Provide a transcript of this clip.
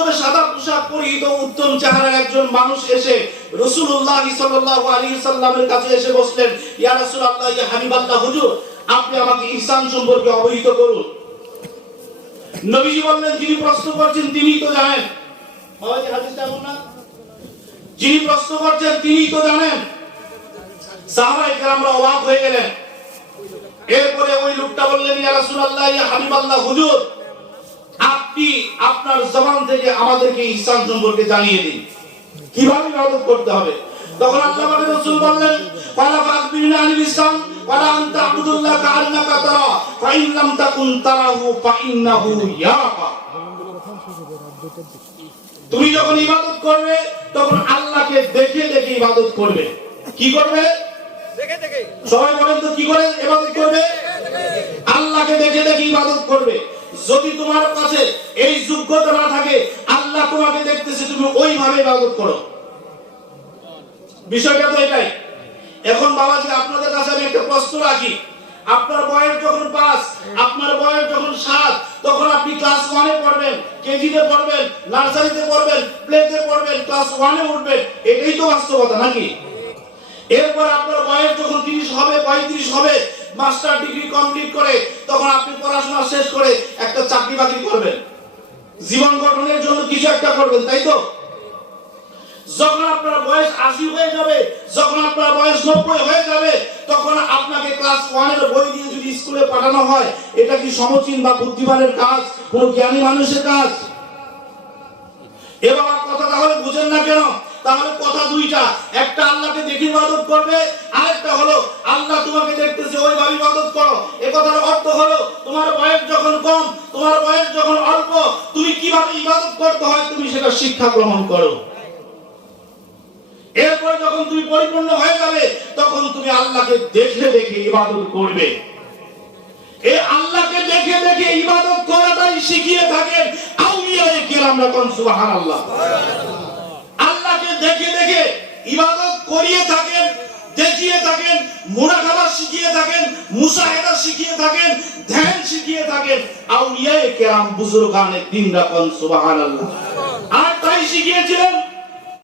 ধবধবে সাদা পোশাক পরিহিত উত্তম চেহারার একজন মানুষ এসে রাসূলুল্লাহ সাল্লাল্লাহু আলাইহি সাল্লামের কাছে এসে বসলেন, ইয়া রাসূলুল্লাহ, ইয়া হাবিবাল্লাহ, হুজুর আপনি আমাকে ইহসান সম্পর্কে অবহিত করুন। নবীজি বললেন, যিনি প্রশ্ন করছেন তিনিই তো জানেন। বাবাজি হাদিসটা এমন না? যিনি প্রশ্ন করছেন তিনিই তো জানেন। সাহাবায়ে কেরামরা অবাক হয়ে গেলেন। এরপরে ওই লোকটা বললেন, ইয়া রাসূলুল্লাহ, ইয়া হাবিবাল্লাহ, হুজুর আপনি আপনার জবান থেকে আমাদেরকে ইহসান সম্পর্কে জানিয়ে দিন, কিভাবে ইবাদত করতে হবে। তখন আল্লাহর রাসূল বললেন, ওয়ালা ফাকবিরনা আনিল ইসলাম ওয়ালা আনতা আবুদুল্লাহ কাআন্নাকা তারা ফাইন লাম তাকুন তারাহু ফাইন্নাহু ইয়ারাকা। তুমি যখন ইবাদত করবে তখন আল্লাহকে দেখে দেখে ইবাদত করবে। কি করবে? দেখে দেখে। সবাই বলেন তো, কি করে ইবাদত করবে? আল্লাহকে দেখে দেখে ইবাদত করবে। যদি তোমার কাছে এই যোগ্যতা না থাকে, আল্লাহ তোমাকে দেখতেছে, তুমি ওইভাবে ইবাদত করো। বিষয়টা তো এটাই। এখন বাবাজি আপনাদের কাছে আমি একটা প্রশ্ন রাখি, আপনার বয়স যখন 5, আপনার বয়স যখন 7, তখন আপনি ক্লাস 1 এ পড়বেন, কেজিতে পড়বেন, নার্সারিতে পড়বেন, প্লেতে পড়বেন, ক্লাস 1 এ উঠবেন, এটাই তো বাস্তবতা নাকি? এরপর আপনার বয়স যখন 30 হবে, 35 হবে, মাস্টার ডিগ্রি কমপ্লিট করে তখন আপনি পড়াশোনা শেষ করে একটা চাকরি বাকরি করবেন, জীবন গঠনের জন্য কিছু একটা করবেন, তাই তো? যখন আপনার বয়স 80 হয়ে যাবে, যখন আপনার বয়স 90 হয়ে যাবে, তখন আপনাকে ক্লাস 1 এর বই দিয়ে যদি স্কুলে পাঠানো হয়, এটা কি সমচীন বা বুদ্ধিমানের কাজ, কোন জ্ঞানী মানুষের কাজ? এবার কথা তাহলে বুঝেন না কেন? তাহলে কথা দুইটা, একটা আল্লাহকে দেখে ইবাদত করবে, আরেকটা হলো আল্লাহ তোমাকে দেখতেছে ওইভাবে ইবাদত করো। এই কথার অর্থ হলো তোমার বয়স যখন কম, তোমার বয়স যখন অল্প, তুমি কিভাবে ইবাদত করতে হয় তুমি সেটা শিক্ষা গ্রহণ করো। এরপর যখন তুমি পরিপূর্ণ হয়ে যাবে, তখন তুমি আল্লাহকে দেখে দেখে ইবাদত করবে। এই আল্লাহকে দেখে দেখে ইবাদত করাটাই শিখিয়ে থাকেন আউলিয়ায়ে কেরামরা। কোন সুবহানাল্লাহ। আল্লাহকে দেখে দেখে ইবাদত করিয়ে থাকেন, দেখিয়ে থাকেন, মুরাকাবা শিখিয়ে থাকেন, মুশাহাদা শিখিয়ে থাকেন, ধ্যান শিখিয়ে থাকেন আউলিয়ায়ে কেরাম বুজুর্গানে দ্বীনরা। কোন সুবহানাল্লাহ। আর তাই শিখিয়েছিলেন